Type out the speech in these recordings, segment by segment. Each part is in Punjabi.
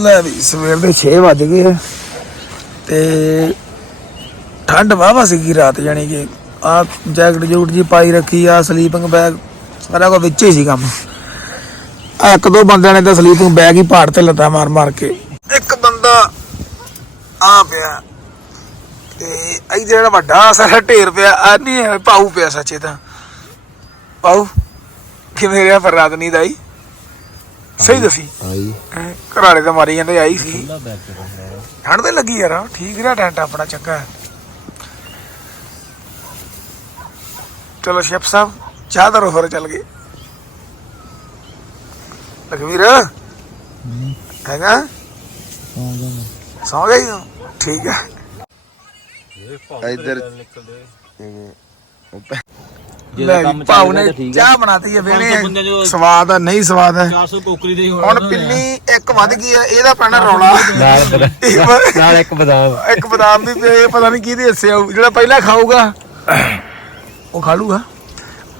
ਲੈ ਵੀ ਸਵੇਰ ਦੇ 6 ਵੱਜ ਗਏ ਤੇ ਠੰਡ ਵਾਵਾ ਸੀਗੀ ਰਾਤ ਜਾਨੀ ਕਿ ਆ ਜੈਕਟ ਜੂਟ ਜੀ ਪਾਈ ਰੱਖੀ ਆ ਸਲੀਪਿੰਗ ਬੈਗ ਸਾਰਾ ਕੁਝ ਵਿੱਚ ਹੀ ਸੀ ਕੰਮ। ਆ ਇੱਕ ਦੋ ਬੰਦਿਆਂ ਨੇ ਤਾਂ ਸਲੀਪਿੰਗ ਬੈਗ ਹੀ ਪਾੜ ਤੇ ਲੱਤਾਂ ਮਾਰ ਮਾਰ ਕੇ। ਇੱਕ ਬੰਦਾ ਆ ਪਿਆ ਤੇ ਇਹ ਜਿਹੜਾ ਵੱਡਾ ਸਾਰਾ ਢੇਰ ਪਿਆ, ਆ ਨਹੀਂ ਪਾਉ ਪਿਆ ਸੱਚੇ ਤਾਂ। ਪਾਉ ਕਿਵੇਂ ਰਿਹਾ ਪਰ ਰਾਤ ਨੀਂਦ ਆਈ? ਸਹੀ ਦੱਸੀ। ਆਈ। ਹੈਂ, ਘਰਾੜੇ ਤਾਂ ਮਾਰੀ ਜਾਂਦੇ ਆਈ ਸੀ। ਠੰਡ ਤੇ ਲੱਗੀ ਯਾਰ ਠੀਕ ਰਿਹਾ ਟੈਂਟ ਆਪਣਾ ਚੰਗਾ। ਹੈ। ਚਲੋ ਸ਼ੈਫ ਸਾਹਿਬ ਚਾਹ ਦਾ ਰੋਹਰ ਚੱਲ ਗਏ ਲਖਵੀਰ ਹੈਗਾ? ਸੌ ਗਈ? ਠੀਕ ਹੈ ਇੱਧਰ ਲੈ ਜੀ, ਭਾਊ ਨੇ ਚਾਹ ਬਣਾਤੀ ਹੈ ਵੇਣੇ ਸਵਾਦ ਆ ਨਹੀਂ ਸਵਾਦ ਹੈ 400 ਕੋਕਰੀ ਦੇ ਹੁਣ ਪਿੰਨੀ ਇੱਕ ਵੱਧ ਗਈ ਹੈ ਇਹਦਾ ਪੈਣਾ ਰੌਲਾ। ਇੱਕ ਨਾਲ ਇੱਕ ਬਦਾਮ। ਇੱਕ ਬਦਾਮ ਵੀ ਪਿਆ ਇਹ ਪਤਾ ਨਹੀਂ ਕਿਹਦੇ ਹਿੱਸੇ ਆਊ ਜਿਹੜਾ ਪਹਿਲਾਂ ਖਾਊਗਾ ਉਹ ਖਾ ਲੂਗਾ।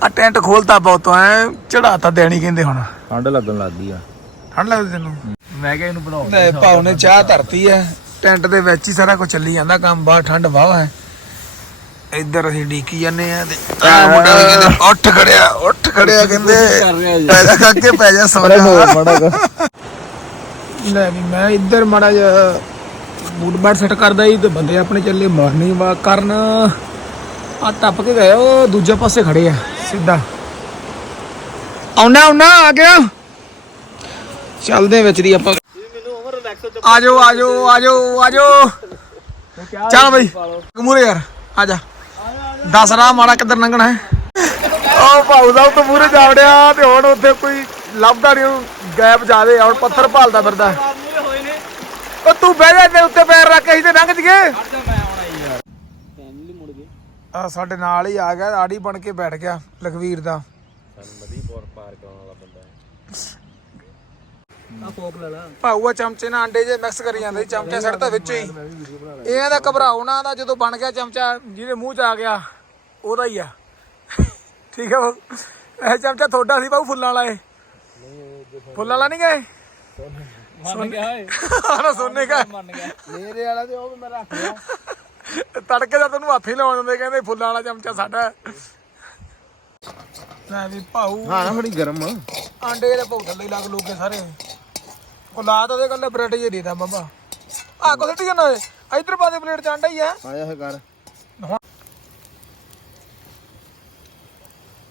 ਆ ਟੈਂਟ ਖੋਲਤਾ ਬਹੁਤ ਐ ਚੜਾਤਾ ਦੇਣੀ ਕਹਿੰਦੇ ਹੁਣ। ਠੰਡ ਲੱਗਣ ਲੱਗ ਗਈ ਆ। ਠੰਡ ਲੱਗਦੀ ਤੈਨੂੰ? ਮੈਂ ਕਿਹਾ ਇਹਨੂੰ ਭਾਉ ਨੇ ਚਾਹ ਧਰਤੀ ਐ ਟੈਂਟ ਦੇ ਵਿੱਚ ਹੀ ਸਾਰਾ ਕੁਝ ਚੱਲੀ ਜਾਂਦਾ ਕੰਮ ਬਾਹਰ ਠੰਡ ਵਾਹ ਹੈ। ਇੱਧਰ ਅਸੀਂ ਡੀਕੀ ਜਾਂਦੇ ਆ ਤੇ ਆ ਮੁੰਡਾ ਵੀ ਕਹਿੰਦੇ ਉੱਠ ਖੜਿਆ ਉੱਠ ਖੜਿਆ ਕਹਿੰਦੇ ਪੈ ਜਾ। ਅੱਗੇ ਪੈ ਜਾ ਸੌ ਜਾ। ਲੈ ਵੀ ਮੈਂ ਇੱਧਰ ਮਾੜਾ ਜਿਹਾ ਬੂਟ ਬਾਟ ਸੈੱਟ ਕਰਦਾ ਸੀ ਤੇ ਬੰਦੇ ਆਪਣੇ ਚੱਲੇ ਮਾਰਨਿੰਗ ਵਾਕ ਕਰਨ। ਆ ਟੱਪ ਕੇ ਗਏ ਉਹ ਦੂਜੇ ਪਾਸੇ ਖੜੇ ਆ ਸਿੱਧਾ। ਆਉਣਾ ਆਉਣਾ ਆ ਗਿਆ। ਚੱਲਦੇ ਵਿੱਚ ਦੀ ਆਪਾਂ। ਆਜੋ ਆਜੋ ਆਜੋ ਆਜੋ ਚੱਲ ਬਈ। ਮੂਰੇ ਯਾਰ ਆ ਜਾ। ਦੱਸ ਰਾ ਮਾੜਾ ਕਿੱਧਰ ਲੰਘਣਾ ਹੈ? ਉਹ ਭਾਊ ਸਾਹਿਬ ਤੋਂ ਮੂਰੇ ਜਾਵੜਿਆ ਤੇ ਹੁਣ ਉੱਥੇ ਕੋਈ ਲੱਭਦਾ ਨਹੀਂ ਉਹਨੂੰ ਗੈਪ ਜਾਦੇ ਹੁਣ ਪੱਥਰ ਭਾਲਦਾ ਫਿਰਦਾ ਉਹ ਤੂੰ ਬਹਿ ਜਾ ਤੇ ਉੱਤੇ ਪੈਰ ਰੱਖ ਕੇ ਅਸੀਂ ਤੇ ਲੰਘ ਜੀਏ ਆ ਸਾਡੇ ਨਾਲ ਹੀ ਆ ਗਿਆ ਆੜੀ ਬਣ ਕੇ ਬੈਠ ਗਿਆ ਲਖਵੀਰ ਦਾ। ਆ ਕੋਕ ਲੈ ਲਾ। ਭਾਊਆ ਚਮਚੇ ਨਾਲ ਅੰਡੇ ਜੇ ਮਿਕਸ ਕਰੀ ਜਾਂਦੇ ਸੀ, ਚਮਚਾ ਸੜਦਾ ਵਿੱਚ ਹੀ। ਇਹ ਦਾ ਘਬਰਾਓ ਨਾ ਦਾ ਜਦੋਂ ਬਣ ਗਿਆ ਚਮਚਾ ਜਿਹਦੇ ਮੂੰਹ ਚ ਆ ਗਿਆ ਉਹਦਾ ਹੀ ਆ। ਠੀਕ ਹੈ ਬਾਊ ਇਹ ਚਮਚਾ ਤੁਹਾਡਾ ਸੀ ਬਾਊ ਫੁੱਲਾਂ ਵਾਲਾ ਇਹ? ਫੁੱਲਾਂ ਵਾਲਾ ਨਹੀਂ ਗਏ ਮੰਨ ਗਿਆ ਓਏ ਆਹ ਸੋਨੇ ਕਾ ਮੰਨ ਗਿਆ। ਮੇਰੇ ਵਾਲਾ ਤੇ ਉਹ ਵੀ ਮੈਂ ਰੱਖ ਲਿਆ। ਤੜਕੇ ਦਾ ਤੈਨੂੰ ਹੱਥ ਹੀ ਲਾਉਣ ਦਿੰਦੇ ਕਹਿੰਦੇ ਫੁੱਲਾਂ ਵਾਲਾ ਚਮਚਾ ਸਾਡਾ। ਹੈ। ਲੈ ਵੀ ਭਾਊ। ਹਾਂ ਨਾ ਬੜੀ ਗਰਮ ਆ। ਆਂਡੇ ਦੇ ਭੁਗਤਣ ਲਈ ਲੱਗ ਲੋਕੇ ਸਾਰੇ। ਕੋਲਾ ਤਾਂ ਉਹਦੇ ਕੱਲੇ ਬ੍ਰੈਡ ਜੇ ਦੇਦਾ ਬਾਬਾ ਆ ਕੋ ਸਿੱਟੀ ਜਾਣਾ ਇਧਰ ਪਾ ਦੇ ਪਲੇਟ ਚ ਆਂਡਾ ਹੀ ਆ ਆਇਆ ਹੈ ਕਰ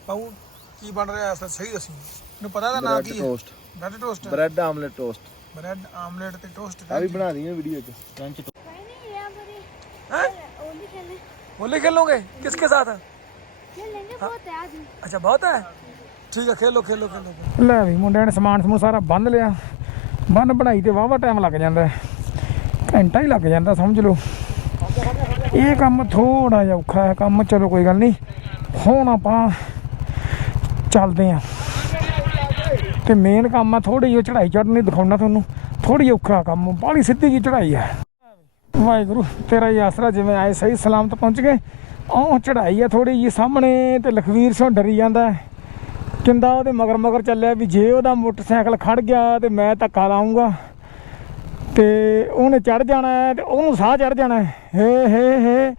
ਬਾਊ ਕੀ ਬਣ ਰਿਹਾ ਇਸ ਸਹੀ ਦੱਸੀ ਮੈਨੂੰ ਪਤਾ ਦਾ ਨਾਂ ਬ੍ਰੈਡ ਕੀ ਹੈ toast bread toast bread omelette toast bread omelette ਤੇ टोस्ट ਆ ਵੀ ਬਣਾ ਦਈਏ ਵੀਡੀਓ ਚ ਲੰਚ हैं ओली खेलने होली खेलोगे किसके साथ खेल लेंगे बहुत है आज अच्छा बहुत है ठीक है खेलो खेलो खेलो ਲੈ ਵੀ ਮੁੰਡਿਆਂ ਨੇ ਸਮਾਨ ਸਮੂਹ ਸਾਰਾ ਬੰਨ ਲਿਆ ਬੰਨ ਬਣਾਈ ਤੇ ਵਾਵਾ ਟਾਈਮ ਲੱਗ ਜਾਂਦਾ ਘੰਟਾ ਹੀ ਲੱਗ ਜਾਂਦਾ, ਸਮਝ ਲਓ। ਇਹ ਕੰਮ ਥੋੜਾ ਜਿਹਾ ਔਖਾ ਹੈ, ਕੰਮ ਚਲੋ ਕੋਈ ਗੱਲ ਨਹੀਂ। ਹੁਣ ਆਪਾਂ ਚੱਲਦੇ ਆਂ ਤੇ ਮੇਨ ਕੰਮ ਆ ਥੋੜੀ ਜਿਹੀ ਚੜਾਈ ਚੜਨੀ ਦਿਖਾਉਣਾ ਤੁਹਾਨੂੰ। ਥੋੜੀ ਔਖਾ ਕੰਮ, ਬਾਹਲੀ ਸਿੱਧੀ ਜੀ ਚੜਾਈ ਹੈ ਵਾਹਿਗੁਰੂ, ਤੇਰਾ ਹੀ ਆਸਰਾ ਜਿਵੇਂ ਆਏ ਸਹੀ ਸਲਾਮਤ ਪਹੁੰਚ ਗਏ। ਉਹ ਚੜਾਈ ਆ ਥੋੜੀ ਜੀ ਸਾਹਮਣੇ ਤੇ ਲਖਵੀਰ ਸਿੰਘ ਡਰੀ ਜਾਂਦਾ ਕਿੰਦਾ ਉਹਦੇ ਮਗਰ ਮਗਰ ਚੱਲਿਆ ਵੀ ਜੇ ਉਹਦਾ ਮੋਟਰਸਾਈਕਲ ਖੜ ਗਿਆ ਤੇ ਮੈਂ ਧੱਕਾ ਲਾਉਂਗਾ ਤੇ ਉਹਨੇ ਚੜ ਜਾਣਾ ਹੈ ਤੇ ਉਹਨੂੰ ਸਾਹ ਚੜ ਜਾਣਾ ਹੇ। ਹੇ ਹੇ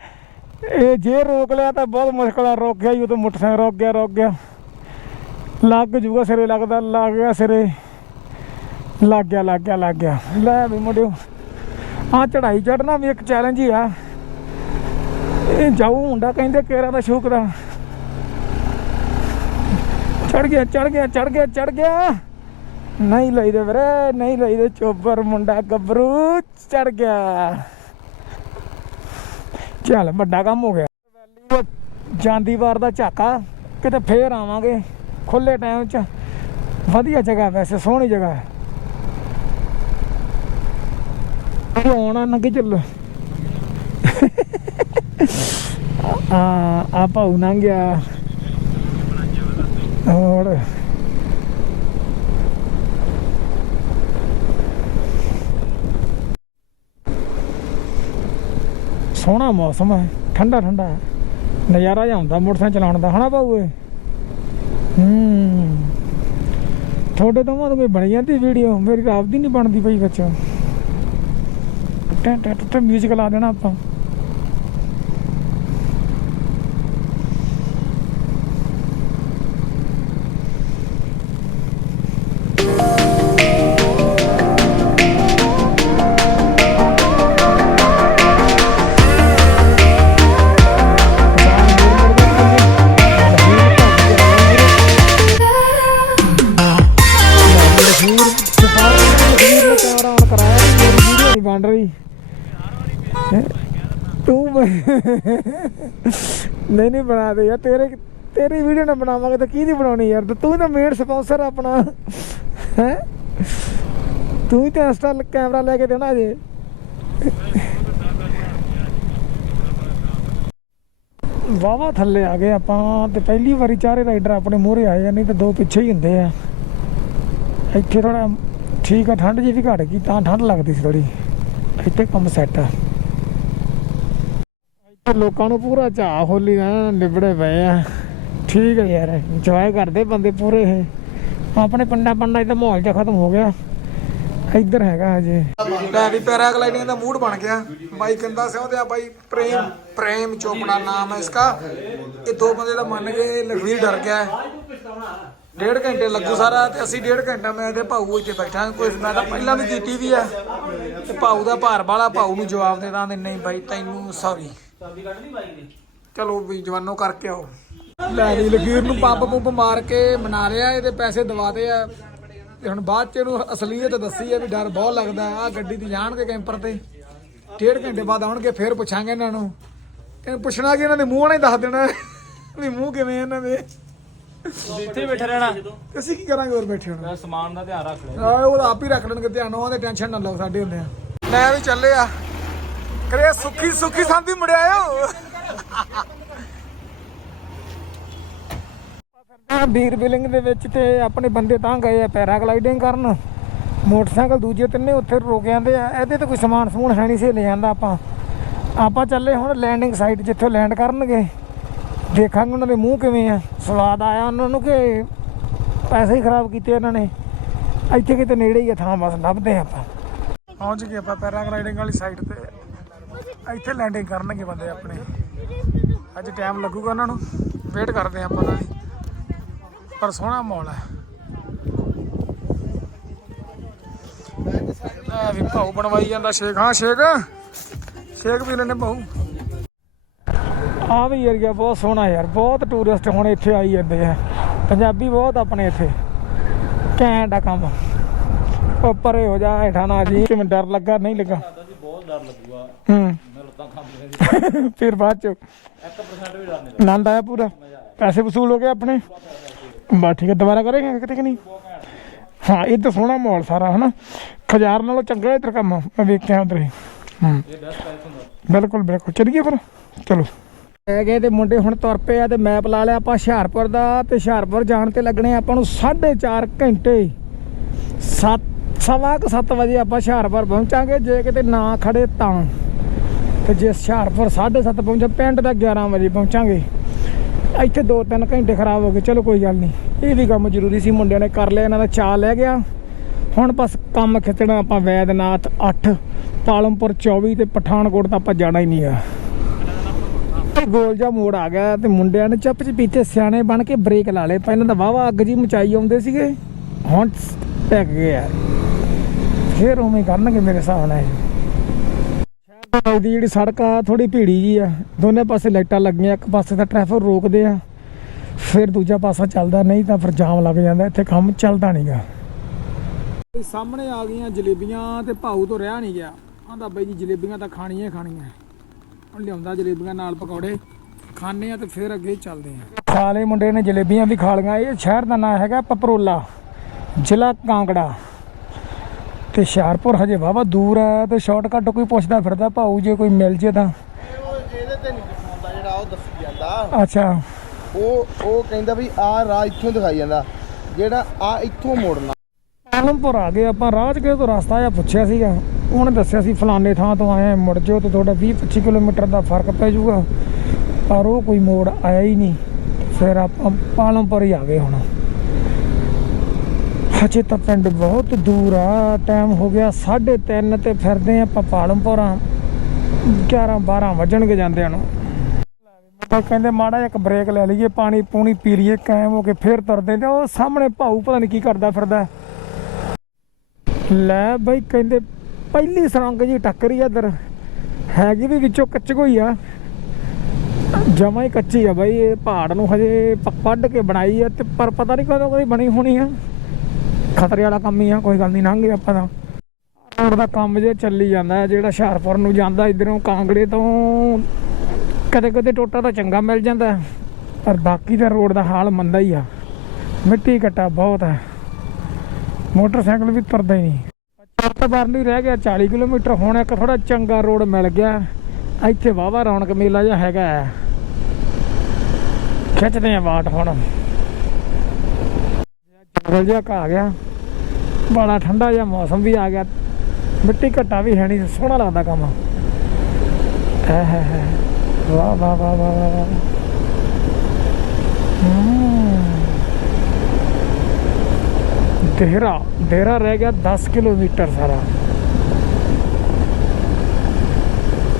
ਇਹ ਜੇ ਰੋਕ ਲਿਆ ਤਾਂ ਬਹੁਤ ਮੁਸ਼ਕਲ ਆ, ਰੋਕ ਗਿਆ ਹੀ ਉਹ ਤਾਂ ਮੋਟਰਸਾਈਕਲ ਰੋਕ ਗਿਆ ਰੋਕ ਗਿਆ। ਲੱਗ ਜੂਗਾ ਸਿਰੇ, ਲੱਗਦਾ, ਲੱਗ ਗਿਆ ਸਿਰੇ। ਲੱਗ ਗਿਆ ਲੱਗ ਗਿਆ ਲੱਗ ਗਿਆ। ਲੈ ਵੀ ਮੁੰਡਿਓ ਆ ਚੜਾਈ ਚੜਨਾ ਵੀ ਇੱਕ ਚੈਲੰਜ ਹੀ ਆ। ਇਹ ਜਾਊ ਮੁੰਡਾ, ਕਹਿੰਦੇ ਕੇਰਾ ਦਾ ਸ਼ੌਕ ਦਾ ਚੜ ਗਿਆ ਚੜ ਗਿਆ ਚੜ ਗਿਆ ਚੜ ਗਿਆ। ਨਹੀਂ ਲਈਦੇ ਵੀਰੇ, ਨਹੀਂ ਲਈਦੇ ਚੋਬਰ, ਮੁੰਡਾ ਗੱਭਰੂ, ਚੜ ਗਿਆ। ਚੱਲ ਵੱਡਾ ਕੰਮ ਹੋ ਗਿਆ। ਜਾਂਦੀ ਵਾਰ ਦਾ ਝਾਕਾ, ਕਿਤੇ ਫੇਰ ਆਵਾਂਗੇ। ਖੁੱਲੇ ਟਾਈਮ 'ਚ। ਵਧੀਆ ਜਗ੍ਹਾ ਵੈਸੇ, ਸੋਹਣੀ ਜਗ੍ਹਾ। ਹੈ ਆਉਣਾ ਨਾ ਚੱਲ ਆ ਆ ਭਾਉ ਨਾ ਗਿਆ ਹੋਰ? ਸੋਹਣਾ ਮੌਸਮ ਹੈ, ਠੰਡਾ ਠੰਡਾ ਨਜ਼ਾਰਾ ਜਿਹਾ ਆਉਂਦਾ ਮੋਟਰਸਾਈਕਲ ਚਲਾਉਣ ਦਾ, ਹਨਾ ਭਾਊ ਇਹ? ਹੂੰ। ਤੁਹਾਡੇ ਦੋਵਾਂ ਤੋਂ ਕੋਈ ਬਣੀ ਜਾਂਦੀ ਵੀਡੀਓ ਮੇਰੀ ਤਾਂ ਆਪਦੀ ਨਹੀਂ ਬਣਦੀ ਪਈ ਵਿੱਚ। ਟੈਂ ਟੈਂ ਟੈਂ ਮਿਊਜ਼ਿਕ ਲਾ ਦੇਣਾ ਆਪਾਂ। ਨਹੀਂ ਨਹੀਂ ਬਣਾ ਦੇ ਯਾਰ, ਤੇਰੇ, ਤੇਰੀ ਵੀਡੀਓ ਨਾ ਬਣਾਵਾਂਗੇ ਤਾਂ ਕੀ ਦੀ ਬਣਾਉਣੀ ਯਾਰ? ਤੂੰ ਤਾਂ ਮੇਨ ਸਪਾਂਸਰ ਆਪਣਾ। ਹੈ? ਤੂੰ ਤਾਂ ਇੰਸਟਾ ਕੈਮਰਾ ਲੈ ਕੇ ਦੇਣਾ ਜੇ ਵਾਵਾ ਥੱਲੇ ਆ ਗਏ ਆਪਾਂ ਤੇ ਪਹਿਲੀ ਵਾਰੀ ਚਾਰੇ ਰਾਈਡਰ ਆਪਣੇ ਮੋਹਰੇ ਆਏ ਆ, ਨਹੀਂ ਤਾਂ ਦੋ ਪਿੱਛੇ ਹੀ ਹੁੰਦੇ ਆ। ਇੱਥੇ ਥੋੜਾ ਠੀਕ ਆ, ਠੰਡ ਜੀ ਵੀ ਘਟ ਗਈ, ਤਾਂ ਠੰਡ ਲੱਗਦੀ ਸੀ ਥੋੜੀ ਇੱਥੇ ਕੰਮ ਸੈੱਟ ਆ। ਲੋਕਾਂ ਨੂੰ ਪੂਰਾ ਚਾਹ ਹੋਲੀ ਦਾ ਨਿਬੜੇ ਪਏ ਆ। ਠੀਕ ਹੈ ਯਾਰ ਇੰਜੋਏ ਕਰਦੇ ਬੰਦੇ ਪੂਰੇ ਇਹ। ਆਪਣੇ ਪਿੰਡਾਂ ਪਿੰਡਾਂ 'ਚ ਮਾਹੌਲ ਜਿਹਾ ਖਤਮ ਹੋ ਗਿਆ। ਇੱਧਰ ਹੈਗਾ ਹਜੇ। ਲੈ ਵੀ ਪੈਰਾਗਲਾਈਡਿੰਗ ਦਾ ਮੂਡ ਬਣ ਗਿਆ। ਬਾਈ ਕਹਿੰਦਾ ਸੀ ਉਹਦੇ ਆ ਬਾਈ ਪ੍ਰੇਮ ਪ੍ਰੇਮ ਚੋਪੜਾ ਨਾਮ ਹੈ ਇਸਕਾ। ਇਹ ਦੋ ਬੰਦੇ ਦਾ ਮੰਨ ਗਏ ਲਖਵੀਰ ਡਰ ਗਿਆ ਡੇਢ ਘੰਟੇ ਲੱਗੂ ਸਾਰਾ ਤੇ ਅਸੀਂ ਡੇਢ ਘੰਟਾ ਮੈਂ ਤੇ ਭਾਊ ਇੱਥੇ ਬੈਠਾ। ਕੋਈ ਮੈਂ ਤਾਂ ਪਹਿਲਾਂ ਵੀ ਕੀਤੀ ਵੀ ਆ। ਤੇ ਭਾਊ ਦਾ ਭਾਰ ਵਾਲਾ, ਭਾਊ ਨੂੰ ਜਵਾਬ ਦੇ ਦਾਂ ਨਹੀਂ ਬਾਈ, ਤੈਨੂੰ ਸੌਰੀ ਚਲੋ ਵੀ ਜਵਾਨੋ ਕਰਕੇ ਆਓ। ਲੈ ਜੀ ਲਕੀਰ ਨੂੰ ਪੰਪ ਪੰਪ ਮਾਰ ਕੇ ਮਨਾ ਲਿਆ ਇਹਦੇ ਪੈਸੇ ਦਵਾਤੇ ਆ। ਤੇ ਹੁਣ ਬਾਅਦ ਚ ਇਹਨੂੰ ਅਸਲੀਅਤ ਦੱਸੀ ਆ ਵੀ ਡਰ ਬਹੁਤ ਲੱਗਦਾ ਆ ਗੱਡੀ ਤੇ ਜਾਣਗੇ ਕੈਂਪਰ ਤੇ। ਡੇਢ ਘੰਟੇ ਬਾਅਦ ਆਉਣਗੇ ਫੇਰ ਪੁੱਛਾਂਗੇ ਇਹਨਾਂ ਨੂੰ। ਇਹਨੂੰ ਪੁੱਛਣਾ ਕਿ ਇਹਨਾਂ ਦੇ ਮੂੰਹ ਨਾਲ ਹੀ ਦੱਸ ਦੇਣਾ ਵੀ ਮੂੰਹ ਕਿਵੇਂ ਇਹਨਾਂ ਦੇ। ਇੱਥੇ ਬੈਠਾ ਰਹਿਣਾ। ਅਸੀਂ ਕੀ ਕਰਾਂਗੇ ਹੋਰ ਬੈਠੇ ਹੁਣ? ਮੈਂ ਸਮਾਨ ਦਾ ਧਿਆਨ ਰੱਖ ਲੈ ਆ ਉਹ ਆਪ ਹੀ ਰੱਖ ਲੈਣਗੇ ਧਿਆਨ ਉਹਦੇ ਟੈਨਸ਼ਨ ਨਾ ਲਓ ਸਾਡੇ ਹੁੰਦੇ ਆ ਲੈ ਵੀ ਚੱਲੇ ਆ। ਕਰੇ ਸੁੱਖੀ ਸੁੱਖੀ ਸੰਦੀ ਮੁੜਿਆਓ ਵੀਰ ਬਿਲਿੰਗ ਦੇ ਵਿੱਚ ਤੇ ਆਪਣੇ ਬੰਦੇ ਤਾਂ ਗਏ ਆ ਪੈਰਾਗਲਾਈਡਿੰਗ ਕਰਨ। ਮੋਟਰਸਾਈਕਲ ਦੂਜੇ ਤਿੰਨੇ ਉੱਥੇ ਰੁਕ ਜਾਂਦੇ ਆ ਇਹਦੇ ਤੇ ਕੋਈ ਸਮਾਨ ਸਮੂਨ ਹੈ ਨਹੀਂ ਸੀ ਲੈ ਜਾਂਦਾ ਆਪਾਂ। ਆਪਾਂ ਚੱਲੇ ਹੁਣ ਲੈਂਡਿੰਗ ਸਾਈਟ ਜਿੱਥੇ ਲੈਂਡ ਕਰਨਗੇ। ਦੇਖਾਂਗੇ ਉਹਨਾਂ ਦੇ ਮੂੰਹ ਕਿਵੇਂ ਆ। ਸਵਾਦ ਆਇਆ ਉਹਨਾਂ ਨੂੰ ਕਿ ਪੈਸੇ ਹੀ ਖਰਾਬ ਕੀਤੇ ਇਹਨਾਂ ਨੇ। ਇੱਥੇ ਕਿਤੇ ਨੇੜੇ ਹੀ ਆ ਥਾਂ ਬਸ ਲੱਭਦੇ ਆਪਾਂ। ਪਹੁੰਚ ਗਏ ਆਪਾਂ ਪੈਰਾਗਲਾਈਡਿੰਗ ਵਾਲੀ ਸਾਈਡ ਤੇ। ਇੱਥੇ ਲੈਂਡਿੰਗ ਕਰਨਗੇ ਬੰਦੇ ਆਪਣੇ। ਅੱਜ ਟਾਈਮ ਲੱਗੂਗਾ ਉਹਨਾਂ ਨੂੰ। ਵੇਟ ਕਰਦੇ ਆ ਆਪਾਂ ਉਹਨਾਂ ਦੀ। ਪਰ ਸੋਹਣਾ ਮਾਹੌਲ ਹੈ। ਲੈ ਵੀ ਭਾਊ ਬਣਵਾਈ ਜਾਂਦਾ ਸ਼ੇਖ। ਹਾਂ ਸ਼ੇਖ। ਸ਼ੇਖ ਵੀ ਲੈਣੇ ਭਾਊ। ਆ ਵੀ ਏਰੀਆ ਬਹੁਤ ਸੋਹਣਾ ਯਾਰ। ਬਹੁਤ ਟੂਰਿਸਟ ਹੁਣ ਇੱਥੇ ਆਈ ਜਾਂਦੇ ਆ। ਪੰਜਾਬੀ ਬਹੁਤ ਆਪਣੇ ਇੱਥੇ। ਘੈਂਟ ਆ ਕੰਮ। ਉਹ ਪਰੇ ਹੋ ਜਾ ਹੇਠਾਂ ਨਾ ਜੀ। ਕਿਵੇਂ ਡਰ ਲੱਗਾ? ਨਹੀਂ ਲੱਗਾ। ਬਹੁਤ ਡਰ ਲੱਗੂਗਾ। ਹੂੰ। ਫਿਰ ਬਾਅਦ ਚ 1% ਵੀ ਡਰ ਨਹੀਂ ਆਨੰਦ ਆਇਆ ਪੂਰਾ। ਪੈਸੇ ਵਸੂਲ ਹੋ ਗਏ ਆਪਣੇ। ਬਸ ਠੀਕ ਹੈ ਦੁਬਾਰਾ ਕਰਾਂਗੇ ਕਿਤੇ ਕਿ ਨਹੀਂ? ਹਾਂ ਇਹ ਤਾਂ ਸੋਹਣਾ ਮਾਹੌਲ ਸਾਰਾ ਹਨਾ? ਖਜਾਰ ਨਾਲੋਂ ਚੰਗਾ ਇੱਧਰ ਕੰਮ ਮੈਂ ਵੇਖਿਆ ਉਧਰ ਹੀ। ਹੂੰ। ਬਿਲਕੁਲ ਬਿਲਕੁਲ। ਚੱਲੀਏ ਫਿਰ। ਚਲੋ। ਲੈ ਗਏ ਤੇ ਮੁੰਡੇ ਹੁਣ ਤੁਰ ਪਏ ਆ ਤੇ ਮੈਪ ਲਾ ਲਿਆ ਆਪਾਂ ਹੁਸ਼ਿਆਰਪੁਰ ਦਾ ਤੇ ਹੁਸ਼ਿਆਰਪੁਰ ਜਾਣ ਤੇ ਲੱਗਣੇ ਆਪਾਂ ਨੂੰ 4.5 ਘੰਟੇ। 7 ਸਵਾ ਕੁ 7 ਵਜੇ ਆਪਾਂ ਹੁਸ਼ਿਆਰਪੁਰ ਪਹੁੰਚਾਂਗੇ। ਜੇ ਕਿਤੇ ਨਾ ਖੜੇ ਤਾਂ। ਤੇ ਜੇ ਹੁਸ਼ਿਆਰਪੁਰ 7:30 ਪਹੁੰਚੇ, ਪਿੰਡ ਦਾ 11 ਵਜੇ ਪਹੁੰਚਾਂਗੇ। ਇੱਥੇ 2-3 ਘੰਟੇ ਖਰਾਬ ਹੋ ਗਏ, ਚਲੋ ਕੋਈ ਗੱਲ ਨਹੀਂ। ਇਹ ਵੀ ਕੰਮ ਜ਼ਰੂਰੀ ਸੀ, ਮੁੰਡਿਆਂ ਨੇ ਕਰ ਲਿਆ, ਇਹਨਾਂ ਦਾ ਚਾਹ ਲੈ ਗਿਆ। ਹੁਣ ਬਸ ਕੰਮ ਖਿੱਚਣਾ ਆਪਾਂ, ਵੈਦਨਾਥ 8 ਪਾਲਮਪੁਰ 24 ਤੇ ਪਠਾਨਕੋਟ ਤਾਂ ਆਪਾਂ ਜਾਣਾ ਹੀ ਨਹੀਂ ਆ। ਗੋਲ ਜਿਹਾ ਮੋੜ ਆ ਗਿਆ ਤੇ ਮੁੰਡਿਆਂ ਨੇ ਚੱਪ ਚਪੀਤੇ ਸਿਆਣੇ ਬਣ ਕੇ ਬ੍ਰੇਕ ਲਾ ਲਏ। ਪਹਿਲਾਂ ਤਾਂ ਵਾਵਾ ਅੱਗ ਜੀ ਮਚਾਈ ਆਉਂਦੇ ਸੀਗੇ, ਹੁਣ ਟੈਕ ਗਏ ਯਾਰ ਫੇਰ ਉਵੇਂ ਕਰਨਗੇ ਮੇਰੇ ਹਿਸਾਬ ਨਾਲ ਦੀ ਜਿਹੜੀ ਸੜਕ ਆ ਥੋੜੀ ਭੀੜੀ ਜੀ ਆ। ਦੋਨੇ ਪਾਸੇ ਲਾਈਟਾਂ ਲੱਗੀਆਂ ਇੱਕ ਪਾਸੇ ਤਾਂ ਟ੍ਰੈਫਿਕ ਰੋਕਦੇ ਆ। ਫਿਰ ਦੂਜਾ ਪਾਸਾ ਚੱਲਦਾ ਨਹੀਂ ਤਾਂ ਫਿਰ ਜਾਮ ਲੱਗ ਜਾਂਦਾ। ਇੱਥੇ ਕੰਮ ਚੱਲਦਾ ਨਹੀਂਗਾ ਸਾਹਮਣੇ ਆ ਗਈਆਂ ਜਲੇਬੀਆਂ ਤੇ ਭਾਊ ਤੋਂ ਰਿਹਾ ਨਹੀਂ ਗਿਆ। ਆਂਦਾ ਬਾਈ ਜੀ ਜਲੇਬੀਆਂ ਤਾਂ ਖਾਣੀਆਂ ਖਾਣੀਆਂ। ਹੁਣ ਲਿਆਉਂਦਾ ਜਲੇਬੀਆਂ ਨਾਲ ਪਕੌੜੇ। ਖਾਣੇ ਆ ਤੇ ਫਿਰ ਅੱਗੇ ਚੱਲਦੇ ਆ। ਖਾਲੇ ਮੁੰਡੇ ਨੇ ਜਲੇਬੀਆਂ ਵੀ ਖਾ ਲਈਆਂ। ਇਹ ਸ਼ਹਿਰ ਦਾ ਨਾਮ ਹੈਗਾ ਪਪਰੋਲਾ। ਜ਼ਿਲ੍ਹਾ ਕਾਂਗੜਾ। ਤੇ ਹੁਸ਼ਿਆਰਪੁਰ ਹਜੇ ਵਾਵਾ ਦੂਰ ਹੈ ਤੇ ਸ਼ਾਰਟਕਟ ਕੋਈ ਪੁੱਛਦਾ ਫਿਰਦਾ ਭਾਊ ਜੇ ਕੋਈ ਮਿਲ ਜੇ ਤਾਂ। ਇਹਦੇ ਤੇ ਨਹੀਂ ਦਿਖਾਉਂਦਾ ਜਿਹੜਾ ਉਹ ਦੱਸੀ ਜਾਂਦਾ ਅੱਛਾ। ਉਹ ਉਹ ਕਹਿੰਦਾ ਵੀ ਆਹ ਰਾਹ ਇੱਥੋਂ ਦਿਖਾਈ ਜਾਂਦਾ ਜਿਹੜਾ ਆ ਇੱਥੋਂ ਮੋੜਨਾ ਆਲਮਪੁਰ ਆ ਗਏ, ਆਪਾਂ ਰਾਜ ਕੇ ਤੋਂ ਰਸਤਾ ਜਿਹਾ ਪੁੱਛਿਆ ਸੀਗਾ। ਉਹਨੇ ਦੱਸਿਆ ਸੀ ਫਲਾਣੇ ਥਾਂ ਤੋਂ ਆਏ ਮੁੜ ਜਾਓ ਤੇ ਤੁਹਾਡਾ 20 25 ਕਿਲੋਮੀਟਰ ਦਾ ਫ਼ਰਕ ਪੈ ਜਾਊਗਾ। ਪਰ ਉਹ ਕੋਈ ਮੋੜ ਆਇਆ ਹੀ ਨਹੀਂ। ਫਿਰ ਆਪਾਂ ਪਾਲਮਪੁਰ ਹੀ ਆ ਗਏ ਹੁਣ। ਹਜੇ ਤਾਂ ਪਿੰਡ ਬਹੁਤ ਦੂਰ ਆ। ਟਾਈਮ ਹੋ ਗਿਆ 3:30 ਤੇ ਫਿਰਦੇ ਆਪਾਂ ਪਾਲਮਪੁਰਾਂ। 11 12 ਵਜਣਗੇ ਜਾਂਦਿਆਂ ਨੂੰ। ਤਾਂ ਕਹਿੰਦੇ ਮਾੜਾ ਜਿਹਾ ਇੱਕ ਬ੍ਰੇਕ ਲੈ ਲਈਏ, ਪਾਣੀ ਪੂਣੀ ਪੀ ਲਈਏ, ਕਾਇਮ ਹੋ ਕੇ ਫੇਰ ਤੁਰਦੇ ਤੇ ਉਹ ਸਾਹਮਣੇ ਭਾਊ ਪਤਾ ਨਹੀਂ ਕੀ ਕਰਦਾ ਫਿਰਦਾ। ਲੈ ਬਈ ਕਹਿੰਦੇ ਪਹਿਲੀ ਸਰੰਗ ਜੀ ਟੱਕਰੀ ਆ ਇੱਧਰ। ਹੈਗੀ ਵੀ ਵਿੱਚੋਂ ਕੱਚਗੋਈ ਆ। ਜਮਾ ਹੀ ਕੱਚੀ ਆ ਬਾਈ, ਇਹ ਪਹਾੜ ਨੂੰ ਹਜੇ ਪ- ਵੱਢ ਕੇ ਬਣਾਈ ਆ ਤੇ ਪਰ ਪਤਾ ਨਹੀਂ ਕਦੋਂ ਕਦੀ ਬਣੀ ਹੋਣੀ ਆ। ਖਤਰੇ ਵਾਲਾ ਕੰਮ ਹੀ ਆ ਕੋਈ ਗੱਲ ਨਹੀਂ ਲੰਘ ਆਪਾਂ ਤਾਂ। ਰੋਡ ਦਾ ਕੰਮ ਜੇ ਚੱਲੀ ਜਾਂਦਾ ਹੈ, ਜਿਹੜਾ ਹੁਸ਼ਿਆਰਪੁਰ ਨੂੰ ਜਾਂਦਾ ਇਧਰੋਂ ਕਾਂਗੜੇ ਤੋਂ ਕਦੇ ਕਦੇ ਟੋਟਾ ਤਾਂ ਚੰਗਾ ਮਿਲ ਜਾਂਦਾ ਪਰ ਬਾਕੀ ਦਾ ਰੋਡ ਦਾ ਹਾਲ ਮੰਦਾ ਹੀ ਆ। ਮਿੱਟੀ ਘੱਟਾ ਬਹੁਤ ਹੈ ਮੋਟਰਸਾਈਕਲ ਵੀ ਤੁਰਦਾ ਹੀ ਨਹੀਂ। ਚੱਤ ਬਰਨ ਹੀ ਰਹਿ ਗਿਆ 40 ਕਿਲੋਮੀਟਰ ਹੁਣ ਇੱਕ ਥੋੜਾ ਚੰਗਾ ਰੋਡ ਮਿਲ ਗਿਆ। ਇੱਥੇ ਵਾਵਾ ਰੌਣਕ ਮੇਲਾ ਜਿਹਾ ਹੈਗਾ। ਹੈ। ਖਿੱਚਦੇ ਆ ਬਾਟ ਹੁਣ। ਜੰਗਲ ਜਿਹਾ ਘਾ ਗਿਆ। ਬੜਾ ਠੰਡਾ ਜਿਹਾ ਮੌਸਮ ਵੀ ਆ ਗਿਆ। ਮਿੱਟੀ ਘੱਟਾ ਵੀ ਹੈ ਨਹੀਂ ਸੋਹਣਾ ਲੱਗਦਾ ਕੰਮ। ਹੈ ਹੈ ਹੈ ਵਾਹ ਵਾਹ ਵਾਹ ਵਾਹ ਵਾਹ ਵਾਹ। ਦੇਹਰਾ ਦੇਹਰਾ ਰਹਿ ਗਿਆ 10 ਕਿਲੋਮੀਟਰ ਸਾਰਾ।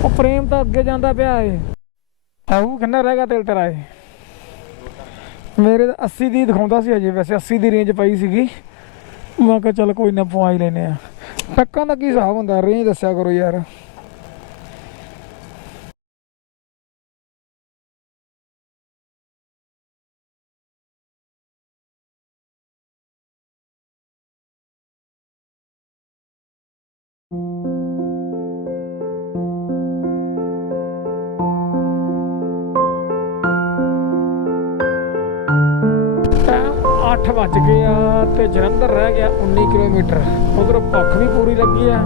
ਉਹ ਪ੍ਰੇਮ ਤਾਂ ਅੱਗੇ ਜਾਂਦਾ ਪਿਆ ਏ। ਆਉ ਕਿੰਨਾ ਰਹਿ ਗਿਆ ਤੇਲ ਤੇਰਾ ਏ ਮੇਰੇ ਤਾਂ 80 ਦੀ ਦਿਖਾਉਂਦਾ ਸੀ ਅਜੇ ਵੈਸੇ 80 ਦੀ ਰੇਂਜ ਪਈ ਸੀਗੀ। ਮੈਂ ਕਿਹਾ ਚੱਲ ਕੋਈ ਨਾ, ਪਵਾ ਹੀ ਲੈਨੇ ਆ ਟੱਕਾਂ ਦਾ ਕੀ ਹਿਸਾਬ ਹੁੰਦਾ? ਰੇਂਜ ਦੱਸਿਆ ਕਰੋ ਯਾਰ। 8 ਵੱਜ ਗਏ ਆ ਤੇ ਜਲੰਧਰ ਰਹਿ ਗਿਆ 19 ਕਿਲੋਮੀਟਰ। ਉਧਰ ਭੁੱਖ ਵੀ ਪੂਰੀ ਲੱਗੀ ਆ।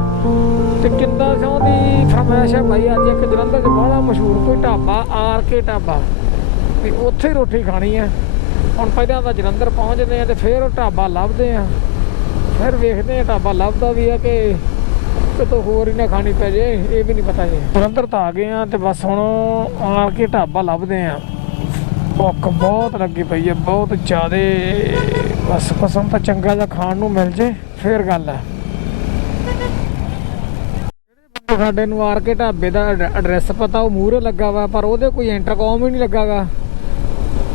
ਤੇ ਕਿੰਦਾ ਸਿਉਂ ਦੀ ਫਰਮਾਇਸ਼ ਹੈ ਭਾਈ, ਅੱਜ ਇੱਕ ਜਲੰਧਰ 'ਚ ਬੜਾ ਮਸ਼ਹੂਰ ਕੋਈ ਢਾਬਾ, ਆਰ ਕੇ ਢਾਬਾ। ਵੀ ਉੱਥੇ ਰੋਟੀ ਖਾਣੀ ਆ। ਹੁਣ ਪਹਿਲਾਂ ਤਾਂ ਜਲੰਧਰ ਪਹੁੰਚਦੇ ਆ ਤੇ ਫਿਰ ਉਹ ਢਾਬਾ ਲੱਭਦੇ ਆ। ਫਿਰ ਵੇਖਦੇ ਆ ਢਾਬਾ ਲੱਭਦਾ ਵੀ ਆ ਕਿ ਕਿਤੋਂ ਹੋਰ ਹੀ ਨਾ ਖਾਣੀ ਪੈ ਜੇ, ਇਹ ਵੀ ਨਹੀਂ ਪਤਾ ਜੀ। ਜਲੰਧਰ ਤਾਂ ਆ ਗਏ ਆ ਤੇ ਬਸ ਹੁਣ ਆਰ ਕੇ ਢਾਬਾ ਲੱਭਦੇ ਆ। ਭੁੱਖ ਬਹੁਤ ਲੱਗੀ ਪਈ ਹੈ, ਬਹੁਤ ਜ਼ਿਆਦੇ। ਬਸ ਕਸਮ ਤਾਂ ਚੰਗਾ ਜਿਹਾ ਖਾਣ ਨੂੰ ਮਿਲ ਜੇ, ਫੇਰ ਗੱਲ ਹੈ। ਸਾਡੇ ਨੂੰ ਆਰ ਕੇ ਢਾਬੇ ਦਾ ਐਡਰੈਸ ਪਤਾ, ਉਹ ਮੂਹਰੇ ਲੱਗਾ ਵਾ, ਪਰ ਉਹਦੇ ਕੋਈ ਇੰਟਰਕਮ ਹੀ ਨਹੀਂ ਲੱਗਾਗਾ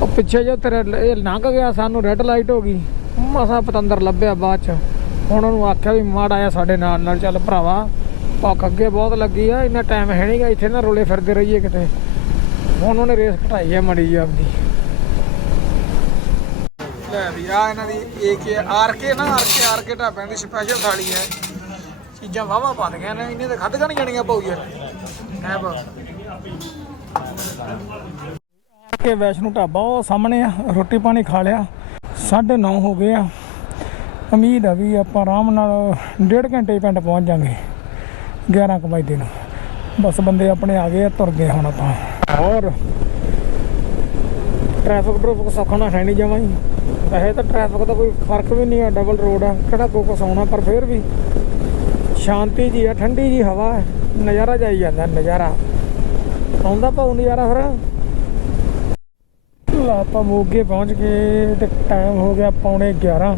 ਉਹ ਪਿੱਛੇ ਜੋ ਤੇਰਾ ਇਹ ਲੰਘ ਗਿਆ, ਸਾਨੂੰ ਰੈੱਡ ਲਾਈਟ ਹੋ ਗਈ। ਮਸਾ ਪਤੰਦਰ ਲੱਭਿਆ ਬਾਅਦ ਚ। ਹੁਣ ਉਹਨੂੰ ਆਖਿਆ ਵੀ ਮਾੜਾ ਆ ਸਾਡੇ ਨਾਲ ਨਾਲ ਚੱਲ ਭਰਾਵਾ, ਭੁੱਖ ਅੱਗੇ ਬਹੁਤ ਲੱਗੀ ਆ, ਇੰਨਾ ਟਾਈਮ ਹੈ ਨਹੀਂਗਾ ਇੱਥੇ ਨਾ ਰੋਲੇ ਫਿਰਦੇ ਰਹੀਏ ਕਿਤੇ। ਹੁਣ ਉਹਨੇ ਰੇਸ ਘਟਾਈ ਹੈ ਮੜੀ ਜੀ ਆਪਦੀ। ਲੈ ਵੀ ਆ ਇਹਨਾਂ ਦੀ ਏਕੇ ਆਰ ਕੇ ਨਾ ਆਰ ਕੇ ਆਰ ਕੇ ਢਾਬਿਆਂ ਦੀ ਸਪੈਸ਼ਲ ਥਾਲੀ ਹੈ। ਚੀਜ਼ਾਂ ਵਾਵਾ ਪਾ ਦਈਆਂ ਨੇ ਇਹਨੇ ਤਾਂ ਖਾਧ ਨਹੀਂ ਜਾਣੀਆਂ ਪਾਉ ਯਾਰ ਹੈ ਬਾ ਕੇ ਵੈਸ਼ਨੂ ਢਾਬਾ ਉਹ ਸਾਹਮਣੇ ਆ ਰੋਟੀ ਪਾਣੀ ਖਾ ਲਿਆ 9:30 ਹੋ ਗਏ ਆ। ਉਮੀਦ ਆ ਵੀ ਆਪਾਂ ਆਰਾਮ ਨਾਲ ਡੇਢ ਘੰਟੇ ਪਿੰਡ ਪਹੁੰਚ ਜਾਾਂਗੇ 11 ਕੁ ਵਜੇ ਨੂੰ। ਬਸ ਬੰਦੇ ਆਪਣੇ ਆ ਗਏ ਆ ਤੁਰ ਗਏ ਹੁਣ ਆਪਾਂ। ਹੋਰ? ਟ੍ਰੈਫਿਕ ਟ੍ਰੈਫਿਕ ਸੌਖਣਾ ਹੈ ਨਹੀਂ ਜਮਾਂ ਹੀ। ਵੈਸੇ ਤਾਂ ਟ੍ਰੈਫਿਕ ਦਾ ਕੋਈ ਫ਼ਰਕ ਵੀ ਨਹੀਂ ਹੈ ਡਬਲ ਰੋਡ ਆ, ਕਿਹੜਾ ਕੋ ਕੋ ਸੌਣਾ ਪਰ ਫਿਰ ਵੀ ਸ਼ਾਂਤੀ ਜੀ ਆ, ਠੰਡੀ ਜੀ ਹਵਾ ਹੈ, ਨਜ਼ਾਰਾ ਜਾਈ ਜਾਂਦਾ, ਨਜ਼ਾਰਾ। ਆਉਂਦਾ ਪਾਉ ਨਜ਼ਾਰਾ ਫਿਰ। ਲਾ ਆਪਾਂ ਮੋਗੇ ਪਹੁੰਚ ਕੇ, ਤੇ ਟਾਈਮ ਹੋ ਗਿਆ ਪੌਣੇ 11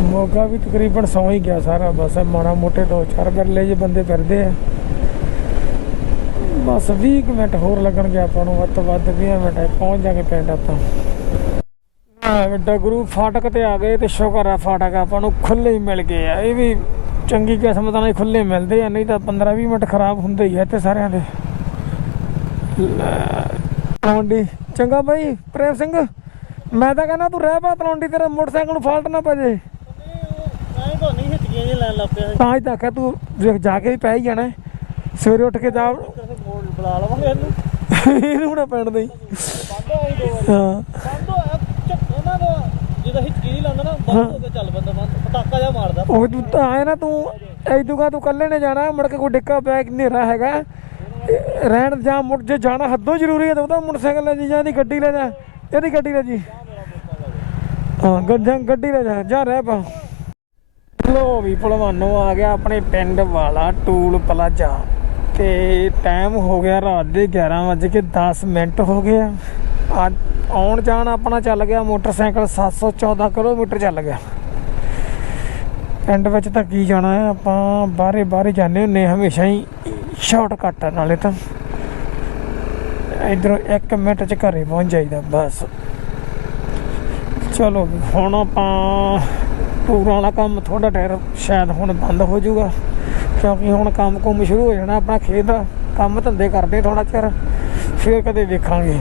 ਮੋਗਾ ਵੀ ਤਕਰੀਬਨ ਸੌਂ ਹੀ ਗਿਆ ਸਾਰਾ, ਬਸ ਮਾੜਾ ਮੋਟੇ ਦੋ ਚਾਰ ਗੱਲੇ ਜੇ ਬੰਦੇ ਫਿਰਦੇ ਆ। ਬਸ 20 ਮਿੰਟ ਹੋਰ ਲੱਗਣਗੇ ਆਪਾਂ ਨੂੰ, ਵੱਧ ਤੋਂ ਵੱਧ 20 ਮਿੰਟ ਪਹੁੰਚ ਜਾਗੇ ਪਿੰਡ ਆਪਾਂ। ਡਗਰੂ ਫਾਟਕ ਤੇ ਆ ਗਏ ਤੇ ਸ਼ੁਕਰ ਆ ਫਾਟਕ ਆਪਾਂ ਨੂੰ ਖੁੱਲੇ ਹੀ ਮਿਲ ਗਏ ਆ। ਇਹ ਵੀ ਚੰਗੀ ਕਿਸਮਤ ਨਾਲ ਖੁੱਲੇ ਮਿਲਦੇ ਆ, ਨਹੀਂ ਤਾਂ 15 20 ਮਿੰਟ ਖਰਾਬ ਹੁੰਦੇ ਹੀ ਆ ਤੇ ਸਾਰਿਆਂ ਦੇ। ਤਲੌਂਡੀ ਚੰਗਾ ਬਾਈ, ਪ੍ਰੇਮ ਸਿੰਘ, ਮੈਂ ਤਾਂ ਕਹਿੰਦਾ ਤੂੰ ਰਹਿ ਪਾ ਤਲੌਂਡੀ ਤੇਰੇ ਮੋਟਰਸਾਈਕਲ ਨੂੰ ਫਾਲਟ ਨਾ ਪੈ ਜੇ ਲੈਣ ਲੱਗ ਪਿਆ ਤਾਂ ਹੀ ਤਾਂ ਆਖਿਆ ਤੂੰ ਜਾ ਕੇ ਹੀ ਪੈ ਹੀ ਜਾਣਾ। ਸਵੇਰੇ ਉੱਠ ਕੇ ਜਾ ਬੁਲਾ ਲਵਾਂਗੇ ਇਹਨੂੰ। ਇਹਨੂੰ ਨਾ ਪੈਣ ਦੇ ਬੰਦ ਹੋਈ ਦੋ ਵਾਰੀ। ਹਾਂ। ਬੰਦ ਹੋਇਆ ਚੱਕ ਇਹਨਾਂ ਦਾ ਜਦੋਂ ਹਿੱਟਕੀ ਨਹੀਂ ਲਾਉਂਦਾ ਨਾ ਬੰਦ ਹੋ। ਕੇ ਚੱਲ ਬੰਦਾ ਬੰਦ। ਪਟਾਕਾ ਜਿਹਾ ਮਾਰਦਾ। ਉਹ ਤੂੰ ਤਾਂ ਆਇਆ ਨਾ ਤੂੰ ਐਦੂਗਾ ਤੂੰ ਇਕੱਲੇ ਨੇ ਜਾਣਾ ਮੁੜ ਕੇ ਕੋਈ ਡਿੱਕਾ ਪਿਆ ਕਿ ਹਨੇਰਾ ਹੈਗਾ। ਇਹ ਰਹਿਣ ਜਾਂ ਮੁੜ ਜੇ ਜਾਣਾ ਹੱਦੋਂ ਜ਼ਰੂਰੀ ਹੈ ਤਾਂ ਉਹਦਾ ਮੋਟਰਸਾਈਕਲ ਲੈ ਜੀ ਜਾਂ ਗੱਡੀ ਲੈ ਜਾ ਇਹਦੀ ਗੱਡੀ ਲੈ ਜੀ। ਹਾਂ ਗੱਡੀ ਗੱਡੀ ਲੈ ਜਾ ਜਾ ਰਹਿ ਪਾ। ਲੋ ਵੀ ਭਲਵਾਨੋ ਆ ਗਿਆ ਆਪਣੇ ਪਿੰਡ ਵਾਲਾ ਟੂਲ ਪਲਾਜ਼ਾ। ਤੇ ਟਾਈਮ ਹੋ ਗਿਆ ਰਾਤ ਦੇ 11 ਵਜੇ ਕੇ 10 ਮਿੰਟ ਹੋ ਗਏ ਆ। ਅੱਜ ਆਉਣ ਜਾਣ ਆਪਣਾ ਚੱਲ ਗਿਆ, ਮੋਟਰਸਾਈਕਲ 714 ਕਿਲੋਮੀਟਰ ਚੱਲ ਗਿਆ। ਪਿੰਡ ਵਿੱਚ ਤਾਂ ਕੀ ਜਾਣਾ ਹੈ ਆਪਾਂ ਬਾਹਰੇ ਬਾਹਰੇ ਜਾਂਦੇ ਹੁੰਨੇ ਹਮੇਸ਼ਾ ਹੀ ਸ਼ਾਰਟਕਟ ਆ, ਨਾਲੇ ਤਾਂ ਇਧਰੋਂ 1 ਮਿੰਟ ਚ ਘਰੇ ਪਹੁੰਚ ਜਾਈਦਾ, ਬਸ। ਚਲੋ ਹੁਣ ਆਪਾਂ ਟੂਰਾਂ ਵਾਲਾ ਕੰਮ ਥੋੜਾ ਟਾਇਰ ਸ਼ਾਇਦ ਹੁਣ ਬੰਦ ਹੋ ਜਾਊਗਾ। ਕਿਉਂਕਿ ਹੁਣ ਕੰਮ ਕੁੰਮ ਸ਼ੁਰੂ ਹੋ ਜਾਣਾ, ਆਪਣਾ ਖੇਤ ਦਾ ਕੰਮ ਧੰਦੇ ਕਰਦੇ ਥੋੜਾ ਚਿਰ, ਫਿਰ ਕਦੇ ਵੇਖਾਂਗੇ